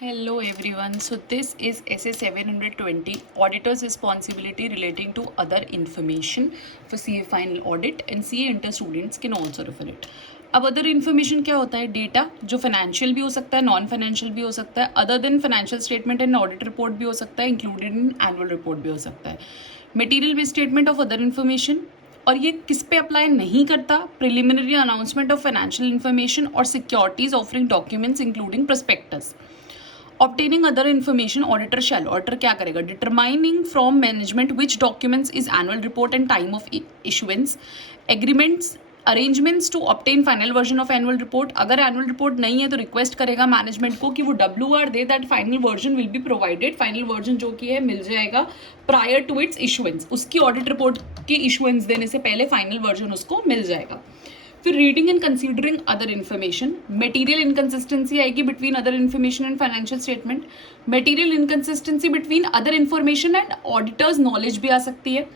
Hello everyone. So this is SA 720 Auditor's Responsibility relating to other information for CA final audit and CA inter students can also refer it. अब other information क्या होता है? Data जो financial भी हो सकता है, non financial भी हो सकता है, other than financial statement and audit report भी हो सकता है, इंक्लूडेड इन एनुअल रिपोर्ट भी हो सकता है. Material based statement of other information, और ये किस पे अप्लाई नहीं करता? Preliminary announcement of financial information और securities offering documents including prospectus. Obtaining other information, auditor shall, auditor क्या करेगा? Determining from management which documents is annual report and time of issuance, agreements, arrangements to obtain final version of annual report. अगर annual report नहीं है तो request करेगा management को कि वो WR दे, that final version will be provided. Final version जो कि है मिल जाएगा प्रायर टू इट्स इशुएंस. उसकी ऑडिट रिपोर्ट की इशुएंस देने से पहले फाइनल वर्जन उसको मिल जाएगा. फिर reading and considering other information. Material inconsistency आएगी between other information and financial statement. Material inconsistency between other information and auditor's knowledge भी आ सकती है.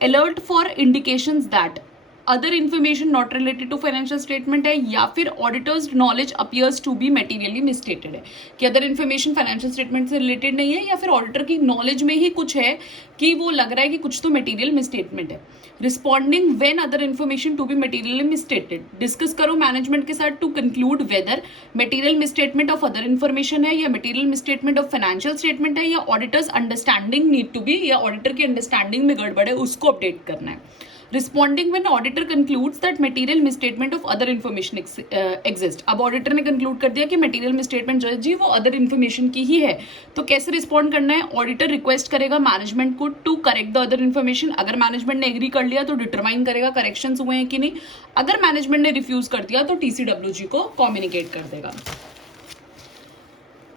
Alert for indications that other information not related to financial statement है, या फिर auditors knowledge appears to be materially misstated है कि other information financial statement से रिलेटेड नहीं है, या फिर ऑडिटर की नॉलेज में ही कुछ है कि वो लग रहा है कि कुछ तो मटेरियल मिसस्टेटमेंट है. Responding when other information to be materially misstated. Discuss करो मैनेजमेंट के साथ to conclude whether material misstatement of other information है, या material misstatement of financial statement है, या auditors understanding need to be, या ऑडिटर की अंडरस्टैंडिंग में गड़बड़ है, उसको अपडेट करना है. Responding when auditor concludes that material misstatement of other information exist. अब ऑडिटर ने कंक्लूड कर दिया कि मटेरियल मिसस्टेटमेंट जो है जी वो अदर इन्फॉर्मेशन की ही है, तो कैसे रिस्पॉन्ड करना है? ऑडिटर रिक्वेस्ट करेगा मैनेजमेंट को to correct the other information. अगर मैनेजमेंट ने एग्री कर लिया तो डिटरमाइन करेगा करेक्शंस हुए हैं कि नहीं. अगर मैनेजमेंट ने रिफ्यूज कर दिया तो TCWG को कम्युनिकेट कर देगा.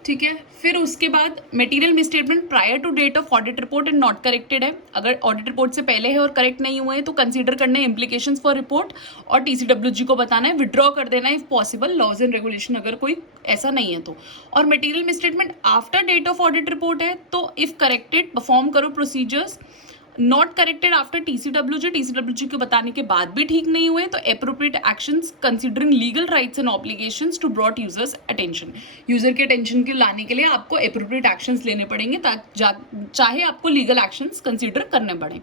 ठीक है. फिर उसके बाद material misstatement prior to date of audit report and not corrected है. अगर ऑडिट रिपोर्ट से पहले है और करेक्ट नहीं हुए हैं तो कंसीडर करना है इम्प्लीकेशंस फॉर रिपोर्ट और TCWG को बताना है, विड्रॉ कर देना है if possible, laws and regulation अगर कोई ऐसा नहीं है तो. और material misstatement after date of audit report है तो इफ करेक्टेड परफॉर्म करो procedures. Not corrected after TCWG को बताने के बाद भी ठीक नहीं हुए तो appropriate actions considering legal rights and obligations to brought users attention. User के अटेंशन के लाने के लिए आपको अप्रोप्रिएट एक्शंस लेने पड़ेंगे, चाहे आपको लीगल एक्शंस कंसीडर करने पड़े.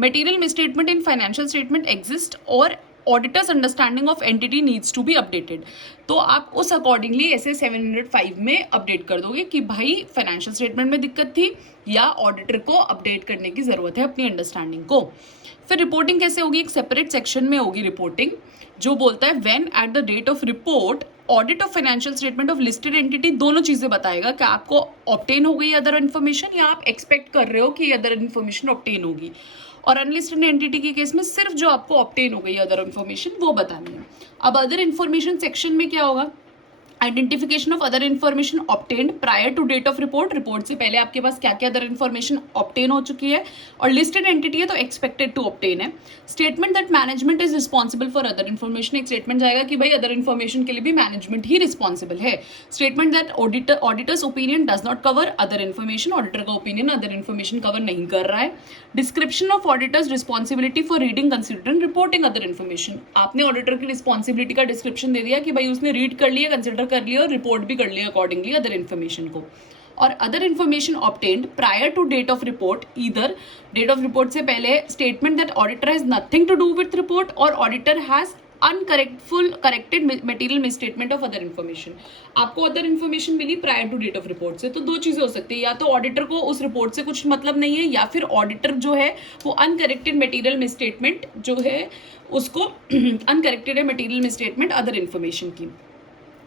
Material misstatement in financial statement exist और auditor's understanding of entity needs to be updated. तो आप उस अकॉर्डिंगली ऐसे 705 में अपडेट कर दोगे कि भाई फाइनेंशियल स्टेटमेंट में दिक्कत थी या ऑडिटर को अपडेट करने की जरूरत है अपनी अंडरस्टैंडिंग को. फिर रिपोर्टिंग कैसे होगी? एक सेपरेट सेक्शन में होगी रिपोर्टिंग जो बोलता है when at the date of report audit of financial statement of listed entity. दोनों चीजें बताएगा कि आपको ऑब्टेन हो गई अदर इन्फॉर्मेशन या आप एक्सपेक्ट कर रहे हो कि अदर इन्फॉर्मेशन ऑब्टेन होगी. और अनलिस्टेड एंटिटी के केस में सिर्फ जो आपको ऑब्टेन हो गई अदर इन्फॉर्मेशन वो बतानी है. अब अदर इन्फॉर्मेशन सेक्शन में क्या होगा? Identification of other information obtained prior to date of report. Report से पहले आपके पास क्या क्या अदर इन्फॉर्मेशन ऑब्टेन हो चुकी है, और लिस्टेड एंटिटी है तो एक्सपेक्टेड टू ऑब्टेन है. Statement that management is responsible for other information. एक स्टेटमेंट जाएगा कि भाई अदर इन्फॉर्मेशन के लिए भी मैनेजमेंट ही रिस्पॉन्सिबल है. Statement that auditors opinion does not cover other information. Auditor का ओपिनियन अदर इन्फॉर्मेशन कवर नहीं कर रहा है. Description of auditors responsibility for reading considering reporting other information. आपने ऑडिटर की रिस्पॉन्सिबिलिटी का डिस्क्रिप्शन दे दिया कि भाई उसने रीड कर लिया, कंसिडर कर लिया और रिपोर्ट भी कर लिया अकॉर्डिंगली अदर इन्फॉर्मेशन को. और other information obtained prior to date of report, इधर डेट ऑफ रिपोर्ट से पहले statement that auditor has nothing to do with report और auditor has corrected material misstatement of other information. आपको other information मिली prior to date of report से, तो दो चीजें हो सकती है, या तो ऑडिटर को उस रिपोर्ट से कुछ मतलब नहीं है, या फिर ऑडिटर जो है वो अनकरेक्टेड मटेरियल मिसस्टेटमेंट जो है उसको अनकरेक्टेड है मटेरियल मिसस्टेटमेंट अदर इन्फॉर्मेशन की.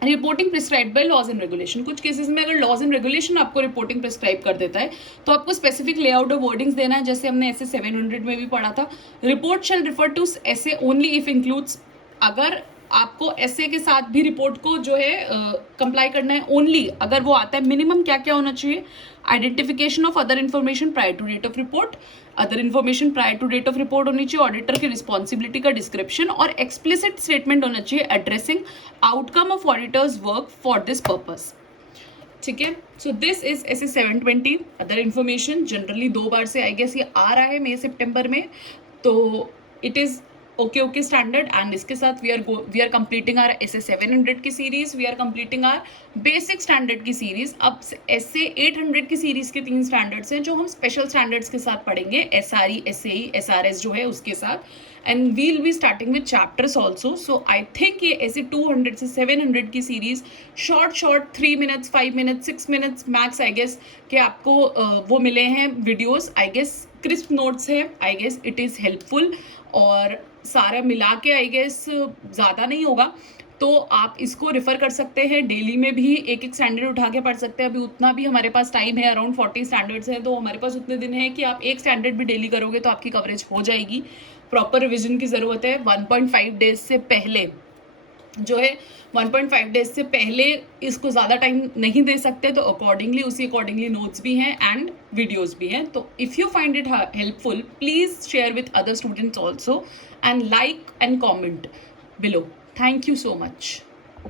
Reporting prescribe by laws and regulation. कुछ केसेस में अगर लॉज एंड रेगुलेशन आपको रिपोर्टिंग प्रिस्क्राइब कर देता है तो आपको स्पेसिफिक लेआउट और वर्डिंग्स देना है, जैसे हमने ऐसे 700 में भी पढ़ा था. रिपोर्ट शैल रिफर टू ऐसे ओनली इफ इंक्लूड्स. अगर आपको ऐसे के साथ भी रिपोर्ट को जो है कंप्लाई करना है ओनली अगर वो आता है. मिनिमम क्या क्या होना चाहिए? Identification of other information prior to date of report, other information prior to date of report होनी चाहिए, ऑडिटर की रिस्पॉन्सिबिलिटी का डिस्क्रिप्शन और एक्सप्लिसिट स्टेटमेंट होना चाहिए addressing outcome of auditors work for this purpose. ठीक है. So this is SA 720 other information. Generally 2 बार से आई गेस ये आ रहा है मई सितंबर में, तो it is okay standard, and इसके साथ we are completing our S A 700 की series, we are completing our basic standard की सीरीज। अब एस ए 800 की सीरीज के 3 स्टैंडर्ड्स हैं जो हम स्पेशल स्टैंडर्ड्स के साथ पढ़ेंगे, S R E, S A E, S R S जो है उसके साथ, and will be starting with chapters also. So I think ये ऐसे 200 से 700 की series short 3 minutes, 5 minutes, 6 minutes max I guess कि आपको वो मिले हैं videos, I guess crisp notes है, I guess it is helpful, और सारा मिला के आई गेस ज़्यादा नहीं होगा, तो आप इसको रेफर कर सकते हैं। डेली में भी एक स्टैंडर्ड उठा के पढ़ सकते हैं, अभी उतना भी हमारे पास टाइम है, अराउंड 40 स्टैंडर्ड्स हैं, तो हमारे पास उतने दिन हैं कि आप एक स्टैंडर्ड भी डेली करोगे तो आपकी कवरेज हो जाएगी। प्रॉपर रिविजन की ज़रूरत है। 1.5 डेज से पहले जो है 1.5 डेज से पहले इसको ज़्यादा टाइम नहीं दे सकते, तो उसी अकॉर्डिंगली नोट्स भी हैं एंड वीडियोस भी हैं। तो if you find it helpful, please share with other students also, and like and comment below. Thank you so much.